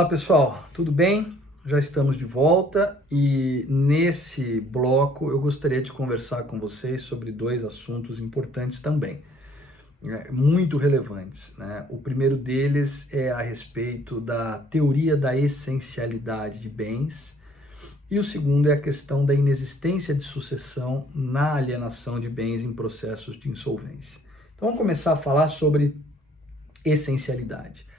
Olá pessoal, tudo bem? Já estamos de volta e nesse bloco eu gostaria de conversar com vocês sobre dois assuntos importantes também, muito relevantes, né? O primeiro deles é a respeito da teoria da essencialidade de bens e o segundo é a questão da inexistência de sucessão na alienação de bens em processos de insolvência. Então vamos começar a falar sobre essencialidade.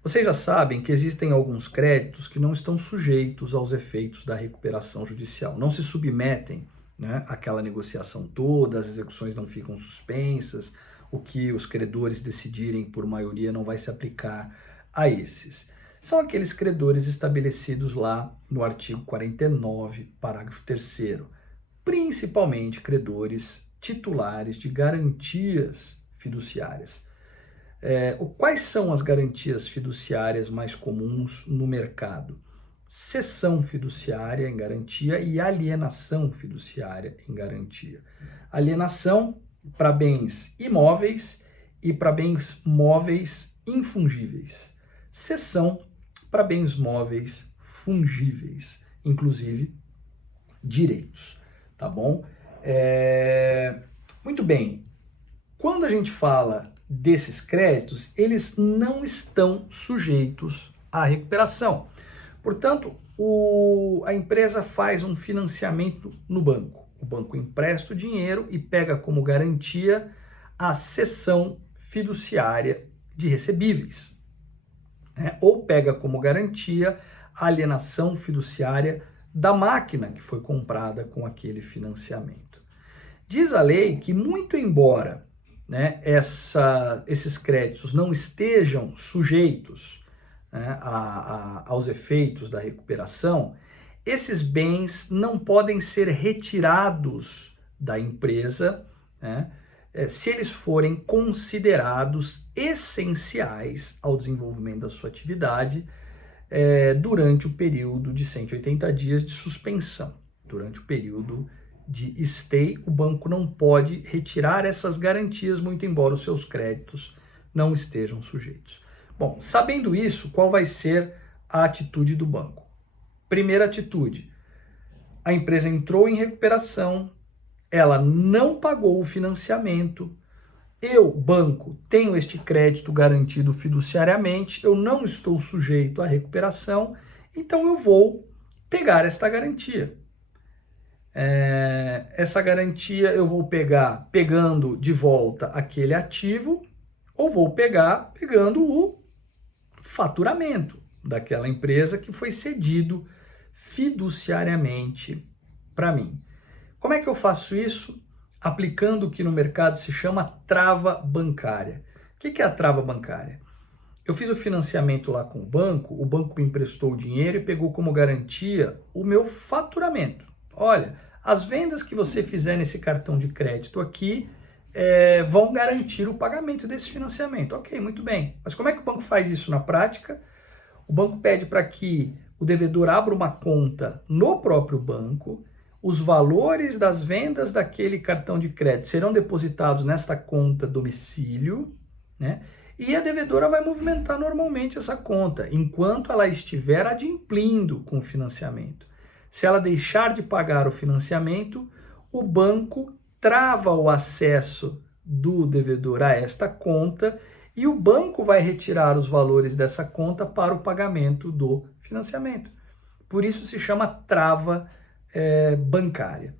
Vocês já sabem que existem alguns créditos que não estão sujeitos aos efeitos da recuperação judicial, não se submetem, né, àquela negociação toda, as execuções não ficam suspensas, o que os credores decidirem por maioria não vai se aplicar a esses. São aqueles credores estabelecidos lá no artigo 49, parágrafo 3º, principalmente credores titulares de garantias fiduciárias. Quais são as garantias fiduciárias mais comuns no mercado? Cessão fiduciária em garantia e alienação fiduciária em garantia. Alienação para bens imóveis e para bens móveis infungíveis. Cessão para bens móveis fungíveis, inclusive direitos, tá bom? Muito bem, quando a gente fala desses créditos, eles não estão sujeitos à recuperação. Portanto, a empresa faz um financiamento no banco. O banco empresta o dinheiro e pega como garantia a cessão fiduciária de recebíveis, né? Ou pega como garantia a alienação fiduciária da máquina que foi comprada com aquele financiamento. Diz a lei que, muito embora, né, esses créditos não estejam sujeitos, né, aos efeitos da recuperação, esses bens não podem ser retirados da empresa, né, se eles forem considerados essenciais ao desenvolvimento da sua atividade durante o período de 180 dias de suspensão, durante o período de stay, o banco não pode retirar essas garantias, muito embora os seus créditos não estejam sujeitos. Bom, sabendo isso, qual vai ser a atitude do banco? Primeira atitude, a empresa entrou em recuperação, ela não pagou o financiamento, eu, banco, tenho este crédito garantido fiduciariamente, eu não estou sujeito à recuperação, então eu vou pegar esta garantia. Essa garantia eu vou pegar pegando de volta aquele ativo ou vou pegar pegando o faturamento daquela empresa que foi cedido fiduciariamente para mim. Como é que eu faço isso? Aplicando o que no mercado se chama trava bancária. O que é a trava bancária? Eu fiz o financiamento lá com o banco me emprestou o dinheiro e pegou como garantia o meu faturamento. Olha, as vendas que você fizer nesse cartão de crédito aqui vão garantir o pagamento desse financiamento. Ok, muito bem. Mas como é que o banco faz isso na prática? O banco pede para que o devedor abra uma conta no próprio banco, os valores das vendas daquele cartão de crédito serão depositados nesta conta domicílio, né? E a devedora vai movimentar normalmente essa conta, enquanto ela estiver adimplindo com o financiamento. Se ela deixar de pagar o financiamento, o banco trava o acesso do devedor a esta conta e o banco vai retirar os valores dessa conta para o pagamento do financiamento. Por isso se chama trava bancária,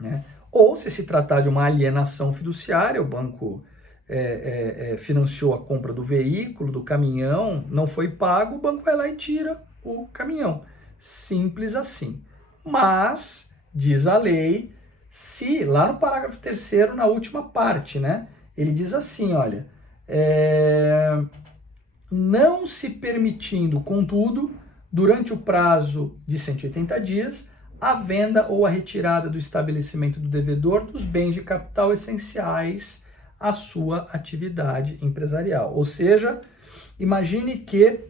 né? Ou se tratar de uma alienação fiduciária, o banco financiou a compra do veículo, do caminhão, não foi pago, o banco vai lá e tira o caminhão. Simples assim. Mas, diz a lei, se lá no parágrafo 3º, na última parte, né, ele diz assim, olha, não se permitindo, contudo, durante o prazo de 180 dias, a venda ou a retirada do estabelecimento do devedor dos bens de capital essenciais à sua atividade empresarial. Ou seja, imagine que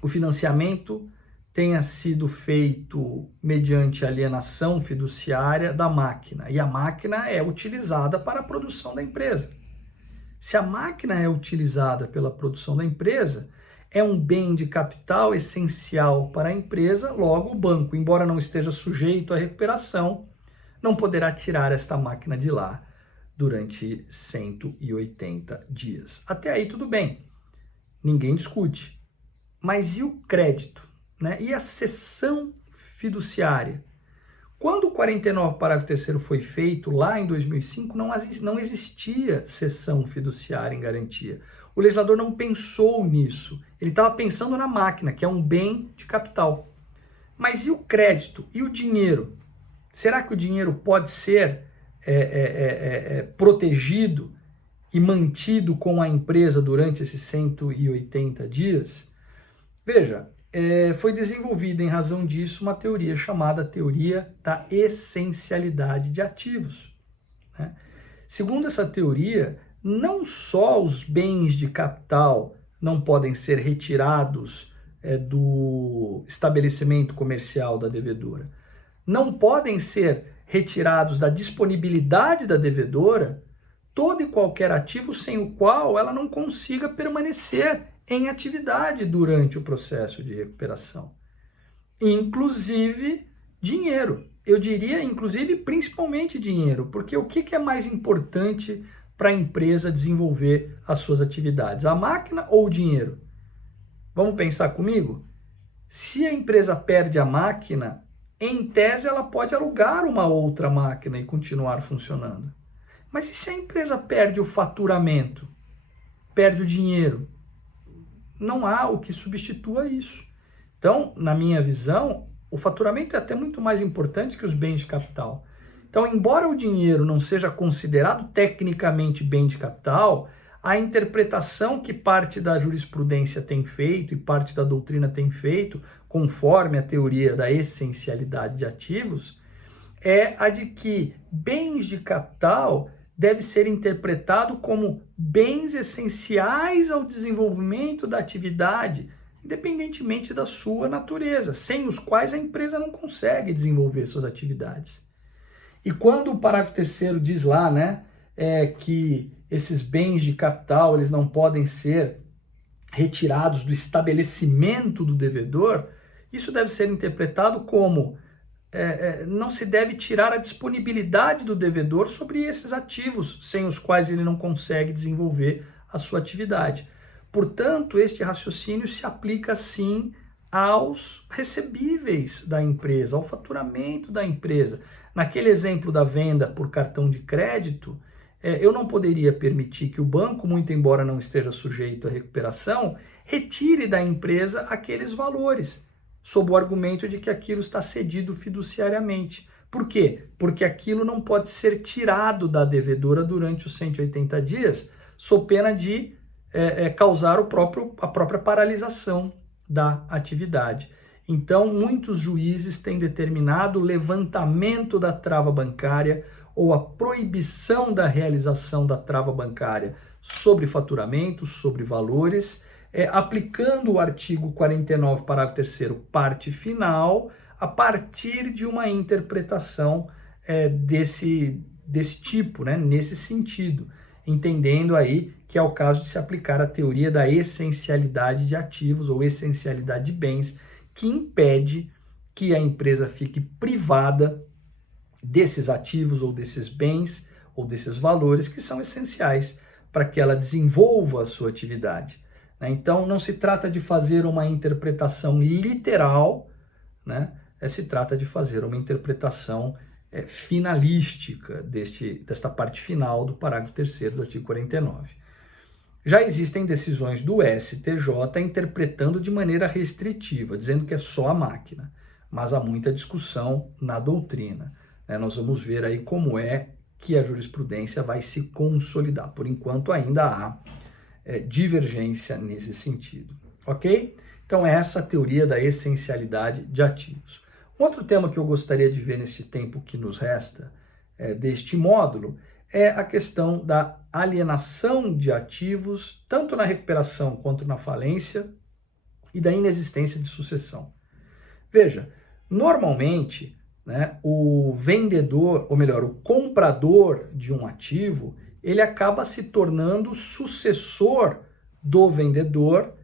o financiamento tenha sido feito mediante alienação fiduciária da máquina, e a máquina é utilizada para a produção da empresa. Se a máquina é utilizada pela produção da empresa, é um bem de capital essencial para a empresa, logo o banco, embora não esteja sujeito à recuperação, não poderá tirar esta máquina de lá durante 180 dias. Até aí tudo bem, ninguém discute. Mas e o crédito, né? E a cessão fiduciária? Quando o 49, parágrafo 3º foi feito, lá em 2005, não existia cessão fiduciária em garantia. O legislador não pensou nisso. Ele estava pensando na máquina, que é um bem de capital. Mas e o crédito? E o dinheiro? Será que o dinheiro pode ser protegido e mantido com a empresa durante esses 180 dias? Veja, foi desenvolvida em razão disso uma teoria chamada teoria da essencialidade de ativos, né? Segundo essa teoria, não só os bens de capital não podem ser retirados do estabelecimento comercial da devedora, não podem ser retirados da disponibilidade da devedora todo e qualquer ativo sem o qual ela não consiga permanecer em atividade durante o processo de recuperação. Inclusive dinheiro. Eu diria, inclusive, principalmente dinheiro, porque o que é mais importante para a empresa desenvolver as suas atividades? A máquina ou o dinheiro? Vamos pensar comigo? Se a empresa perde a máquina, em tese ela pode alugar uma outra máquina e continuar funcionando. Mas e se a empresa perde o faturamento? Perde o dinheiro? Não há o que substitua isso. Então, na minha visão, o faturamento é até muito mais importante que os bens de capital. Então, embora o dinheiro não seja considerado tecnicamente bem de capital, a interpretação que parte da jurisprudência tem feito e parte da doutrina tem feito, conforme a teoria da essencialidade de ativos, é a de que bens de capital deve ser interpretado como bens essenciais ao desenvolvimento da atividade, independentemente da sua natureza, sem os quais a empresa não consegue desenvolver suas atividades. E quando o parágrafo 3º diz lá, né, que esses bens de capital eles não podem ser retirados do estabelecimento do devedor, isso deve ser interpretado como não se deve tirar a disponibilidade do devedor sobre esses ativos, sem os quais ele não consegue desenvolver a sua atividade. Portanto, este raciocínio se aplica, sim, aos recebíveis da empresa, ao faturamento da empresa. Naquele exemplo da venda por cartão de crédito, eu não poderia permitir que o banco, muito embora não esteja sujeito à recuperação, retire da empresa aqueles valores, sob o argumento de que aquilo está cedido fiduciariamente. Por quê? Porque aquilo não pode ser tirado da devedora durante os 180 dias, sob pena de causar a própria paralisação da atividade. Então, muitos juízes têm determinado o levantamento da trava bancária ou a proibição da realização da trava bancária sobre faturamento, sobre valores, aplicando o artigo 49, parágrafo 3º, parte final, a partir de uma interpretação desse tipo, né, nesse sentido, entendendo aí que é o caso de se aplicar a teoria da essencialidade de ativos ou essencialidade de bens, que impede que a empresa fique privada desses ativos ou desses bens ou desses valores que são essenciais para que ela desenvolva a sua atividade. Então, não se trata de fazer uma interpretação literal, né? Se trata de fazer uma interpretação finalística desta parte final do parágrafo 3º do artigo 49. Já existem decisões do STJ interpretando de maneira restritiva, dizendo que é só a máquina, mas há muita discussão na doutrina. Nós vamos ver aí como é que a jurisprudência vai se consolidar. Por enquanto, ainda há divergência nesse sentido, ok? Então, essa é a teoria da essencialidade de ativos. Outro tema que eu gostaria de ver nesse tempo que nos resta deste módulo é a questão da alienação de ativos, tanto na recuperação quanto na falência, e da inexistência de sucessão. Veja, normalmente, né, o vendedor, ou melhor, o comprador de um ativo, ele acaba se tornando sucessor do vendedor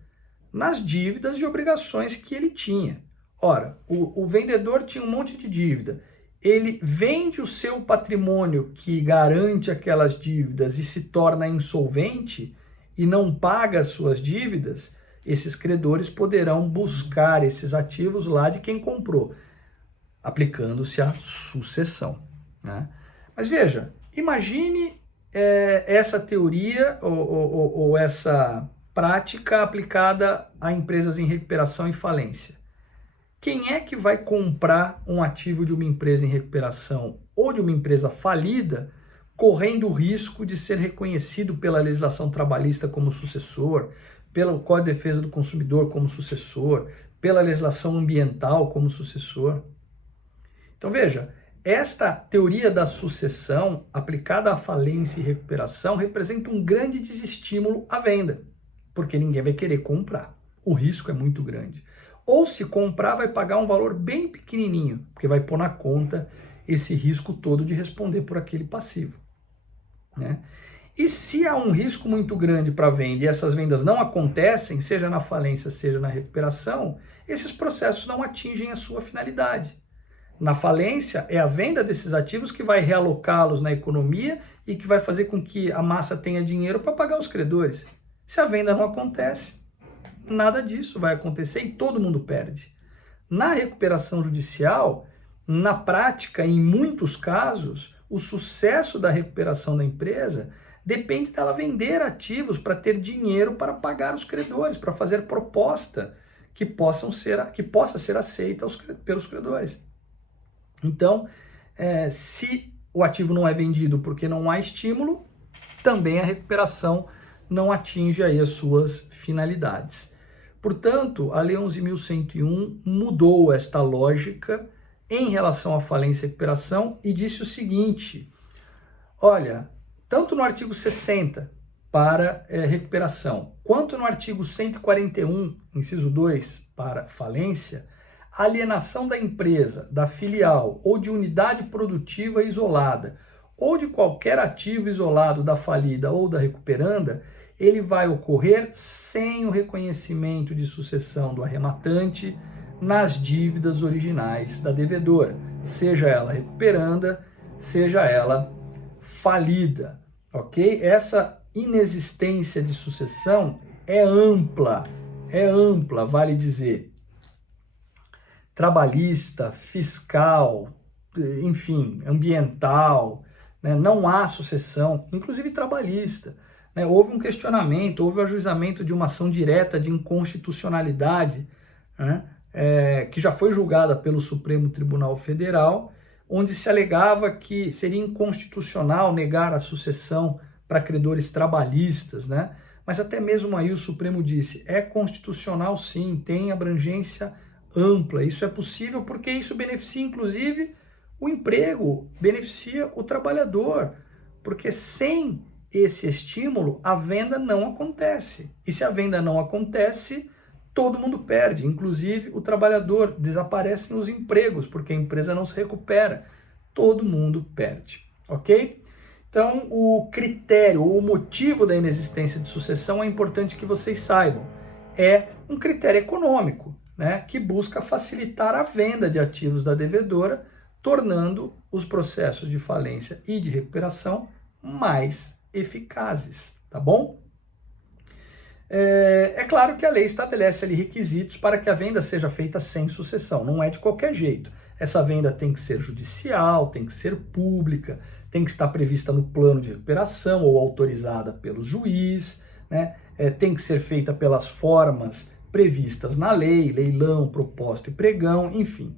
nas dívidas e obrigações que ele tinha. Ora, o vendedor tinha um monte de dívida. Ele vende o seu patrimônio que garante aquelas dívidas e se torna insolvente e não paga as suas dívidas, esses credores poderão buscar esses ativos lá de quem comprou, aplicando-se a sucessão, né? Mas veja, imagine essa teoria ou essa prática aplicada a empresas em recuperação e falência. Quem é que vai comprar um ativo de uma empresa em recuperação ou de uma empresa falida, correndo o risco de ser reconhecido pela legislação trabalhista como sucessor, pelo Código de Defesa do Consumidor como sucessor, pela legislação ambiental como sucessor? Então veja, esta teoria da sucessão aplicada à falência e recuperação representa um grande desestímulo à venda, porque ninguém vai querer comprar. O risco é muito grande. Ou se comprar, vai pagar um valor bem pequenininho, porque vai pôr na conta esse risco todo de responder por aquele passivo, né? E se há um risco muito grande para a venda e essas vendas não acontecem, seja na falência, seja na recuperação, esses processos não atingem a sua finalidade. Na falência, é a venda desses ativos que vai realocá-los na economia e que vai fazer com que a massa tenha dinheiro para pagar os credores. Se a venda não acontece, nada disso vai acontecer e todo mundo perde. Na recuperação judicial, na prática, em muitos casos, o sucesso da recuperação da empresa depende dela vender ativos para ter dinheiro para pagar os credores, para fazer proposta que possa ser aceita pelos credores. Então, se o ativo não é vendido porque não há estímulo, também a recuperação não atinge aí as suas finalidades. Portanto, a Lei 11.101 mudou esta lógica em relação à falência e recuperação e disse o seguinte: olha, tanto no artigo 60 para recuperação, quanto no artigo 141, inciso 2, para falência, a alienação da empresa, da filial ou de unidade produtiva isolada ou de qualquer ativo isolado da falida ou da recuperanda, ele vai ocorrer sem o reconhecimento de sucessão do arrematante nas dívidas originais da devedora, seja ela recuperanda, seja ela falida, ok? Essa inexistência de sucessão é ampla, vale dizer, trabalhista, fiscal, enfim, ambiental, né? Não há sucessão, inclusive trabalhista. Houve um questionamento, houve o ajuizamento de uma ação direta de inconstitucionalidade, né, que já foi julgada pelo Supremo Tribunal Federal, onde se alegava que seria inconstitucional negar a sucessão para credores trabalhistas, né? Mas até mesmo aí o Supremo disse, é constitucional sim, tem abrangência ampla, isso é possível porque isso beneficia inclusive o emprego, beneficia o trabalhador, porque sem esse estímulo, a venda não acontece. E se a venda não acontece, todo mundo perde, inclusive o trabalhador, desaparecem os empregos, porque a empresa não se recupera. Todo mundo perde, ok? Então, o critério, ou o motivo da inexistência de sucessão é importante que vocês saibam. É um critério econômico, né, que busca facilitar a venda de ativos da devedora, tornando os processos de falência e de recuperação mais eficazes, tá bom? É claro que a lei estabelece ali requisitos para que a venda seja feita sem sucessão, não é de qualquer jeito. Essa venda tem que ser judicial, tem que ser pública, tem que estar prevista no plano de recuperação ou autorizada pelo juiz, né? Tem que ser feita pelas formas previstas na lei, leilão, proposta e pregão, enfim.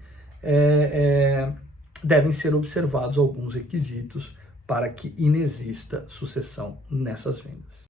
Devem ser observados alguns requisitos para que inexista sucessão nessas vendas.